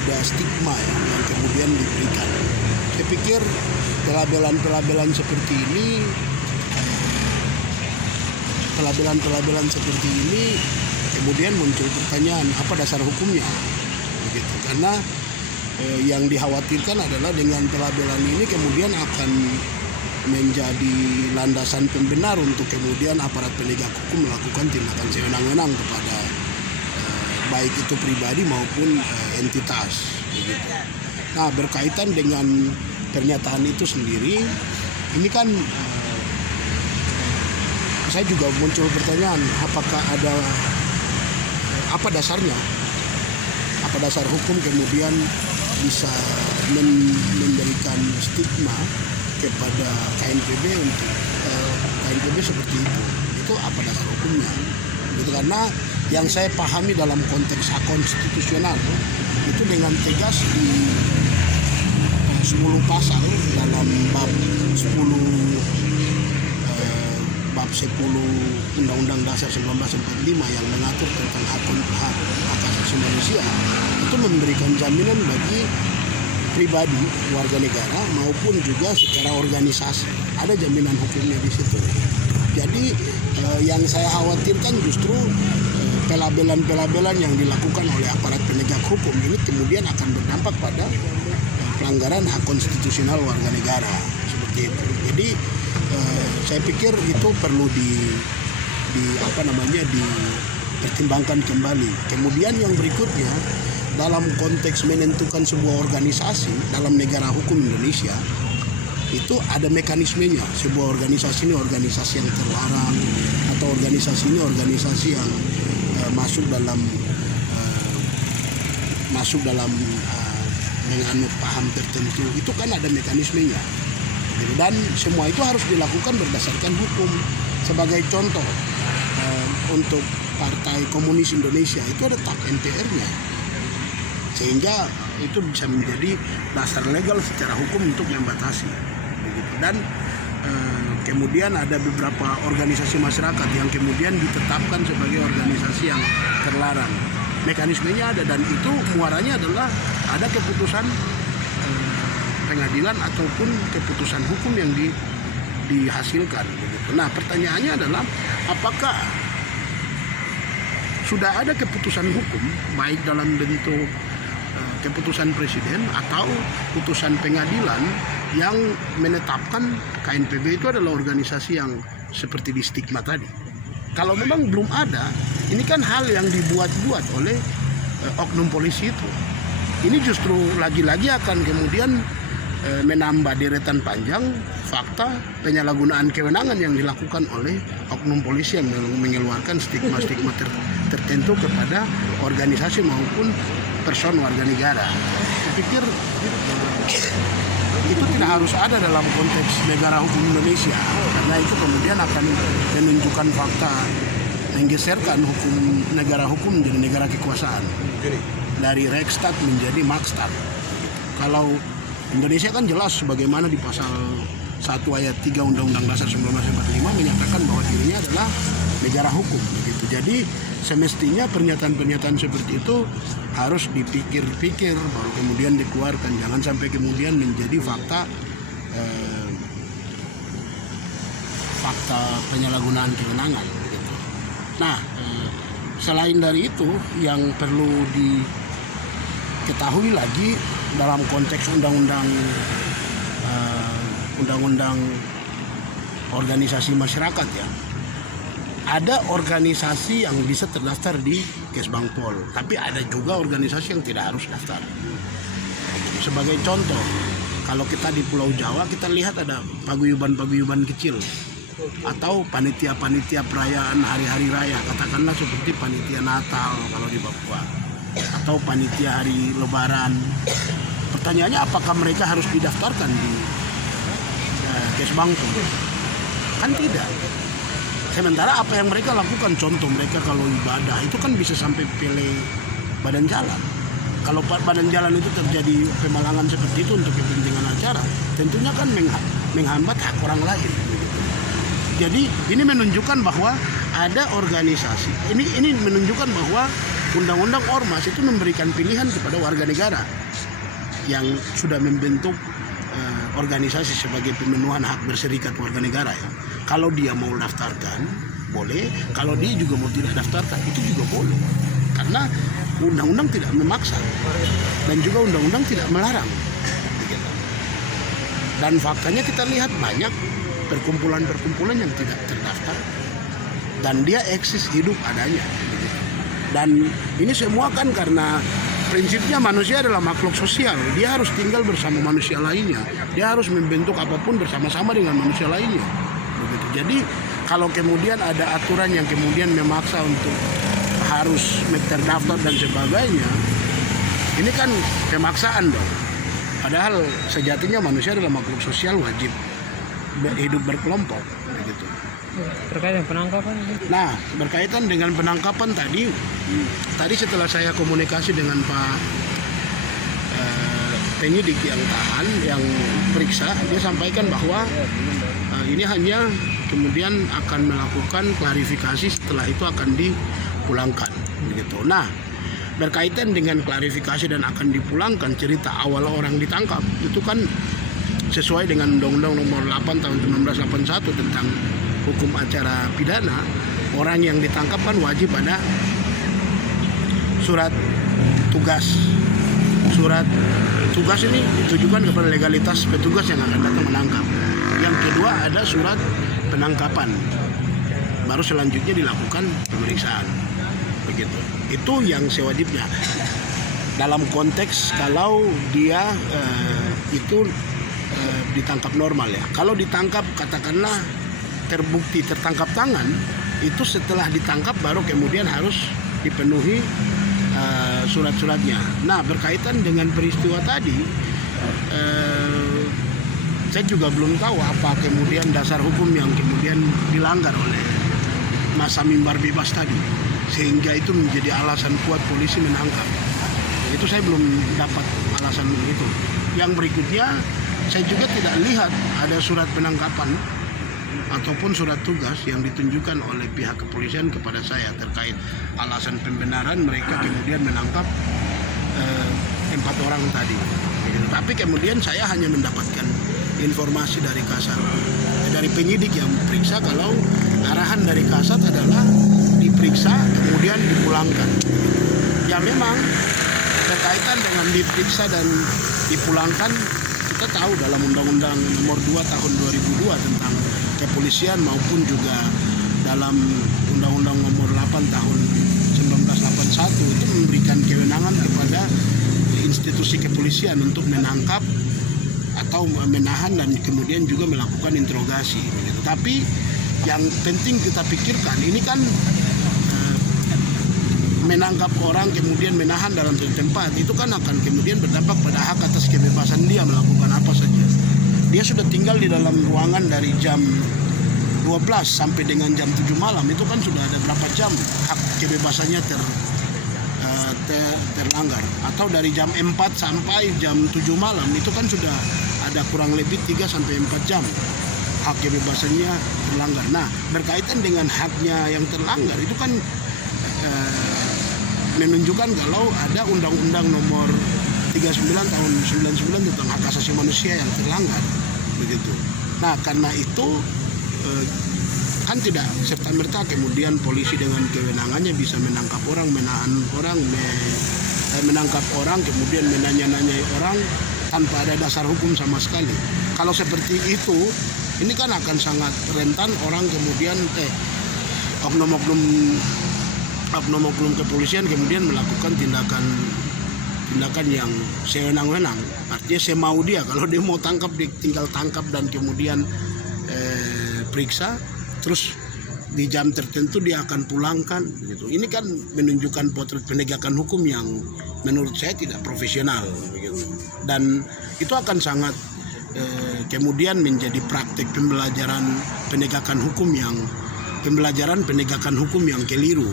ada stigma ya, yang kemudian diberikan. Saya pikir pelabelan-pelabelan seperti ini, kemudian muncul pertanyaan apa dasar hukumnya, begitu. Karena yang dikhawatirkan adalah dengan pelabelan ini kemudian akan menjadi landasan pembenar untuk kemudian aparat penegak hukum melakukan tindakan sewenang-wenang kepada baik itu pribadi maupun entitas, begitu. Nah, berkaitan dengan pernyataan itu sendiri, ini kan saya juga muncul pertanyaan, apakah ada apa dasarnya, apa dasar hukum kemudian bisa memberikan stigma kepada KNPB untuk KNPB seperti itu apa dasar hukumnya, gitu. Karena yang saya pahami dalam konteks hak konstitusional itu dengan tegas di 10 pasal dalam bab 10 Undang-Undang Dasar 1945 yang mengatur tentang hak asasi manusia itu memberikan jaminan bagi pribadi warga negara maupun juga secara organisasi, ada jaminan hukumnya di situ. Jadi yang saya khawatirkan justru pelabelan-pelabelan yang dilakukan oleh aparat penegak hukum ini kemudian akan berdampak pada pelanggaran hak konstitusional warga negara seperti itu. Jadi saya pikir itu perlu dipertimbangkan kembali. Kemudian yang berikutnya, dalam konteks menentukan sebuah organisasi dalam negara hukum Indonesia itu ada mekanismenya. Sebuah organisasi ini organisasi yang terlarang atau organisasi ini organisasi yang masuk dalam menganut paham tertentu, itu kan ada mekanismenya. Dan semua itu harus dilakukan berdasarkan hukum. Sebagai contoh, untuk Partai Komunis Indonesia itu ada TAP MPR-nya, sehingga itu bisa menjadi dasar legal secara hukum untuk membatasi, begitu. Dan kemudian ada beberapa organisasi masyarakat yang kemudian ditetapkan sebagai organisasi yang terlarang. Mekanismenya ada, dan itu muaranya adalah ada keputusan pengadilan ataupun keputusan hukum yang dihasilkan, begitu. Nah, pertanyaannya adalah apakah sudah ada keputusan hukum baik dalam bentuk keputusan presiden atau putusan pengadilan yang menetapkan KNPB itu adalah organisasi yang seperti di stigma tadi. Kalau memang belum ada, ini kan hal yang dibuat-buat oleh oknum polisi itu. Ini justru lagi-lagi akan kemudian menambah deretan panjang fakta penyalahgunaan kewenangan yang dilakukan oleh oknum polisi yang mengeluarkan stigma-stigma tertentu kepada organisasi maupun person warga negara. Saya pikir itu tidak harus ada dalam konteks negara hukum Indonesia, karena itu kemudian akan menunjukkan fakta menggeserkan hukum negara hukum menjadi negara kekuasaan, dari Reichstag menjadi Markstag. Kalau Indonesia kan jelas bagaimana di pasal 1 ayat 3 Undang-Undang Dasar 1945 menyatakan bahwa dirinya adalah negara hukum, begitu. Jadi semestinya pernyataan-pernyataan seperti itu harus dipikir-pikir baru kemudian dikeluarkan, jangan sampai kemudian menjadi fakta penyalahgunaan kewenangan, begitu. Nah, selain dari itu yang perlu diketahui lagi dalam konteks undang-undang organisasi masyarakat ya, ada organisasi yang bisa terdaftar di Kesbangpol, tapi ada juga organisasi yang tidak harus daftar. Sebagai contoh, kalau kita di Pulau Jawa kita lihat ada paguyuban-paguyuban kecil atau panitia-panitia perayaan hari-hari raya, katakanlah seperti panitia Natal kalau di Papua, atau panitia hari Lebaran. Pertanyaannya, apakah mereka harus didaftarkan di Kesbangpol? Kan tidak. Sementara apa yang mereka lakukan, contoh mereka kalau ibadah itu kan bisa sampai pilih badan jalan. Kalau badan jalan itu terjadi pemalangan seperti itu untuk kepentingan acara, tentunya kan menghambat hak orang lain. Jadi ini menunjukkan bahwa ada organisasi. Ini menunjukkan bahwa undang-undang ormas itu memberikan pilihan kepada warga negara yang sudah membentuk organisasi sebagai pemenuhan hak berserikat warga negara ya. Kalau dia mau daftarkan boleh, kalau dia juga mau tidak daftarkan itu juga boleh, karena undang-undang tidak memaksa dan juga undang-undang tidak melarang. Dan faktanya kita lihat banyak perkumpulan-perkumpulan yang tidak terdaftar dan dia eksis hidup adanya. Dan ini semua kan karena prinsipnya manusia adalah makhluk sosial. Dia harus tinggal bersama manusia lainnya. Dia harus membentuk apapun bersama-sama dengan manusia lainnya. Begitu. Jadi kalau kemudian ada aturan yang kemudian memaksa untuk harus terdaftar dan sebagainya, ini kan pemaksaan dong. Padahal sejatinya manusia adalah makhluk sosial, wajib hidup berkelompok. Begitu. Terkait dengan penangkapan? Nah, berkaitan dengan penangkapan tadi setelah saya komunikasi dengan Pak penyidik yang tahan, yang periksa, dia sampaikan bahwa ini hanya kemudian akan melakukan klarifikasi, setelah itu akan dipulangkan. Begitu. Nah, berkaitan dengan klarifikasi dan akan dipulangkan, cerita awal orang ditangkap itu kan sesuai dengan Undang-Undang Nomor 8 Tahun 1981 tentang hukum acara pidana. Orang yang ditangkap kan wajib ada surat tugas. Surat tugas ini ditujukan kepada legalitas petugas yang akan datang menangkap. Yang kedua ada surat penangkapan. Baru selanjutnya dilakukan pemeriksaan. Begitu. Itu yang sewajibnya. Dalam konteks kalau dia itu ditangkap normal ya. Kalau ditangkap katakanlah terbukti tertangkap tangan, itu setelah ditangkap baru kemudian harus dipenuhi surat-suratnya. Nah, berkaitan dengan peristiwa tadi, saya juga belum tahu apa kemudian dasar hukum yang kemudian dilanggar oleh masa mimbar bebas tadi, sehingga itu menjadi alasan kuat polisi menangkap. Itu saya belum dapat alasan itu. Yang berikutnya, saya juga tidak lihat ada surat penangkapan ataupun surat tugas yang ditunjukkan oleh pihak kepolisian kepada saya terkait alasan pembenaran mereka kemudian menangkap 4 orang tadi. Tapi kemudian saya hanya mendapatkan informasi dari Kasat, dari penyidik yang periksa, kalau arahan dari Kasat adalah diperiksa kemudian dipulangkan. Ya memang berkaitan dengan diperiksa dan dipulangkan, kita tahu dalam Undang-Undang Nomor 2 Tahun 2002 tentang kepolisian maupun juga dalam Undang-Undang Nomor 8 Tahun 1981 itu memberikan kewenangan kepada institusi kepolisian untuk menangkap atau menahan dan kemudian juga melakukan interogasi. Tapi yang penting kita pikirkan, ini kan menangkap orang kemudian menahan dalam satu tempat itu kan akan kemudian berdampak pada hak atas kebebasan dia melakukan apa saja. Dia sudah tinggal di dalam ruangan dari jam 12 sampai dengan jam 7 malam, itu kan sudah ada berapa jam hak kebebasannya terlanggar. Atau dari jam 4 sampai jam 7 malam itu kan sudah ada kurang lebih 3 sampai 4 jam hak kebebasannya terlanggar. Nah, berkaitan dengan haknya yang terlanggar itu kan menunjukkan kalau ada Undang-Undang Nomor 39 Tahun 99 tentang hak asasi manusia yang terlanggar, begitu. Nah, karena itu kan tidak serta-merta kemudian polisi dengan kewenangannya bisa menangkap orang, menahan orang, menangkap orang, kemudian menanya-nanyai orang tanpa ada dasar hukum sama sekali. Kalau seperti itu, ini kan akan sangat rentan orang kemudian oknum-oknum kepolisian kemudian melakukan tindakan yang sewenang-wenang. Artinya semau dia, kalau dia mau tangkap dia tinggal tangkap dan kemudian periksa, terus di jam tertentu dia akan pulangkan gitu. Ini kan menunjukkan potret penegakan hukum yang menurut saya tidak profesional gitu. Dan itu akan sangat kemudian menjadi praktek pembelajaran penegakan hukum yang keliru.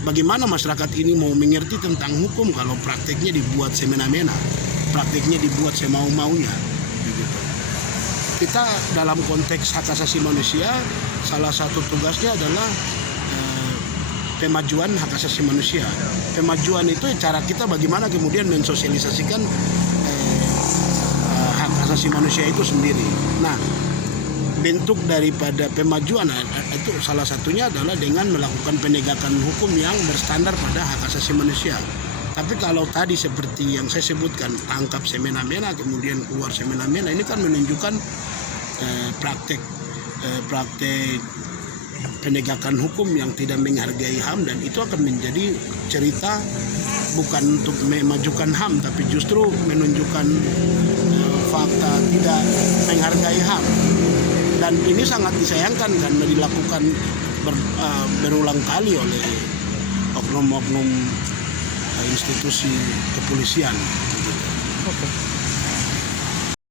Bagaimana masyarakat ini mau mengerti tentang hukum kalau prakteknya dibuat semena-mena, prakteknya dibuat semau-maunya. Begitu. Kita dalam konteks hak asasi manusia, salah satu tugasnya adalah pemajuan hak asasi manusia. Pemajuan itu cara kita bagaimana kemudian mensosialisasikan hak asasi manusia itu sendiri. Nah, bentuk daripada pemajuan itu salah satunya adalah dengan melakukan penegakan hukum yang berstandar pada hak asasi manusia. Tapi kalau tadi seperti yang saya sebutkan, tangkap semena-mena kemudian keluar semena-mena, ini kan menunjukkan praktek penegakan hukum yang tidak menghargai HAM, dan itu akan menjadi cerita bukan untuk memajukan HAM tapi justru menunjukkan fakta tidak menghargai HAM. Dan ini sangat disayangkan karena dilakukan berulang kali oleh oknum-oknum institusi kepolisian. Oke.